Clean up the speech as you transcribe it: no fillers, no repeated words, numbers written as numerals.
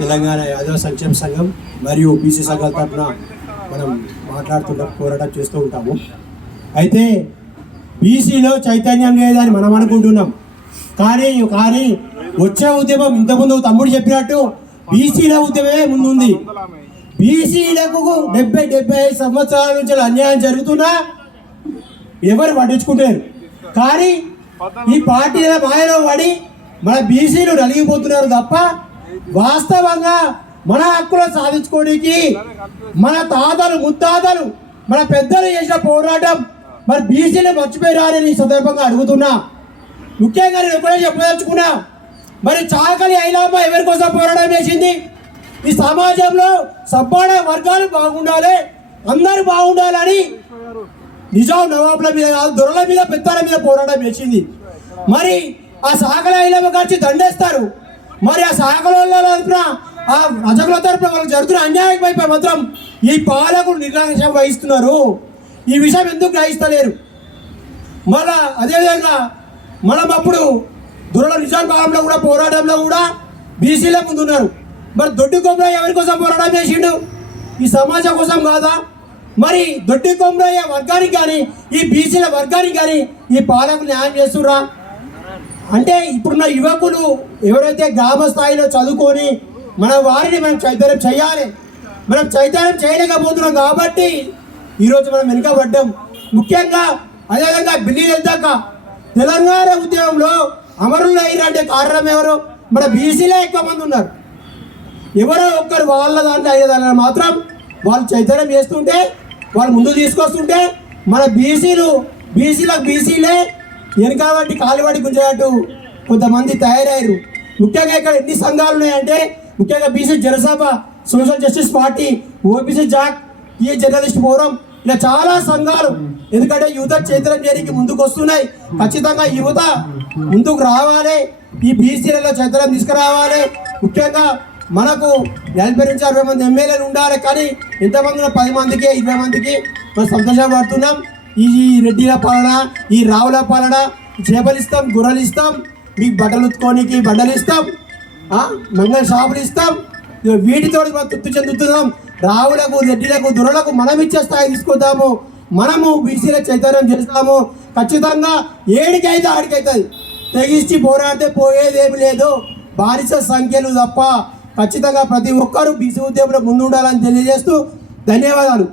తెలంగాణ యాదవ సంక్షేమ సంఘం మరియు బీసీ సంఘాల తరఫున మనం మాట్లాడుతుంటాం, పోరాటం చేస్తూ ఉంటాము. అయితే బీసీలో చైతన్యం లేదని మనం అనుకుంటున్నాం, కానీ వచ్చే ఉద్యమం ఇంతకుముందు తమ్ముడు చెప్పినట్టు బీసీల ఉద్యమమే ముందుంది. బీసీలకు 70-75 సంవత్సరాల నుంచి అన్యాయం జరుగుతున్నా ఎవరు పట్టించుకుంటారు. కానీ ఈ పార్టీల మాయలో పడి మన బీసీలు నలిగిపోతున్నారు తప్ప వాస్తవంగా మన హక్కులు సాధించుకోవడానికి మన తాతలు ముత్తాతలు మన పెద్దలు చేసిన పోరాటం మరి బీసీలు మర్చిపోయారని ఈ సందర్భంగా అడుగుతున్నా. ముఖ్యంగా నేను ఒకటే చెప్పదలుచుకున్నా, మరి చాకలి ఐలమ్మ ఎవరి కోసం పోరాటం చేసింది? ఈ సమాజంలో సబ్బాడ వర్గాలు బాగుండాలి, అందరూ బాగుండాలని నిజాం నవాబుల మీద కాదు దొరల మీద పెద్దల మీద పోరాటం చేసింది. మరి ఆ సాకలి ఐలమ్మ గారి దండేస్తారు. మరి ఆ సాకల తరపున ఆ రజకుల తరపున వాళ్ళకి జరుగుతున్న అన్యాయం వైపు మాత్రం ఈ పాలకులు నిర్లక్ష్యం వహిస్తున్నారు. ఈ విషయం ఎందుకు గ్రహిస్తలేరు? మళ్ళా అదేవిధంగా మనం అప్పుడు దొరల నిజాం కాలంలో కూడా పోరాటంలో కూడా బీసీల ముందున్నారు. మరి దొడ్డి కొమరయ్య ఎవరి కోసం పోరాటం చేసిండు? ఈ సమాజం కోసం కాదా? మరి దొడ్డి కొమరయ్య వర్గానికి కానీ ఈ బీసీల వర్గానికి కానీ ఈ పాలకులు న్యాయం చేస్తుర్రా? అంటే ఇప్పుడున్న యువకులు ఎవరైతే గ్రామ స్థాయిలో చదువుకొని మన వారిని మనం చైతన్యం చేయాలి. మనం చైతన్యం చేయలేకపోతున్నాం కాబట్టి ఈరోజు మనం వెనుకబడ్డాం. ముఖ్యంగా అదేవిధంగా బిల్లీలు వెళ్తాక తెలంగాణ ఉద్యమంలో అమరులు అయ్యారంటే కారణం ఎవరు? మన బీసీలే ఎక్కువ మంది ఉన్నారు. ఎవరో ఒక్కరు వాళ్ళ దాంట్లో అయ్యేదాన్ని మాత్రం వాళ్ళు చైతన్యం చేస్తుంటే వాళ్ళు ముందు తీసుకొస్తుంటే మన బీసీలే వెనకాబట్టి కాలుబడి గుంజేటట్టు కొంతమంది తయారయ్యారు. ముఖ్యంగా ఇక్కడ ఎన్ని సంఘాలు ఉన్నాయంటే ముఖ్యంగా బీసీ జనసభ, social justice party, OBC JAC, ఈ జర్నలిస్ట్ ఫోరం, ఇలా చాలా సంఘాలు. ఎందుకంటే యువత చైతన్యం చేయడానికి ముందుకు వస్తున్నాయి. ఖచ్చితంగా యువత ముందుకు రావాలి, ఈ బీసీలలో చైతన్యం తీసుకురావాలి. ముఖ్యంగా మనకు 40 నుంచి 60 మంది ఎమ్మెల్యేలు ఉండాలి, కానీ ఎంతమంది 10 మందికి 20 మందికి మనం సంతోషపడుతున్నాం. ఈ రెడ్డిల పాలన, ఈ రావుల పాలన, చేపలు ఇస్తాం, గుర్రలు ఇస్తాం, మీకు బట్టలు ఉత్తుకోనికి బండలు ఇస్తాం, మంగళ షాపులు ఇస్తాం, వీటితో మనం తృప్తి చెందుతున్నాం. రావులకు, రెడ్డిలకు, దొరలకు మనం ఇచ్చే స్థాయి తీసుకొద్దాము. మనము బీసీల చైతన్యం చేస్తాము. ఖచ్చితంగా ఏడికైతే ఆడికైతుంది. తెగించి పోరాడితే పోయేదేమి లేదు. బానిస సంఖ్యలు తప్ప ఖచ్చితంగా ప్రతి ఒక్కరూ బీసీ ఉద్యమంలో ముందుండాలని తెలియజేస్తూ ధన్యవాదాలు.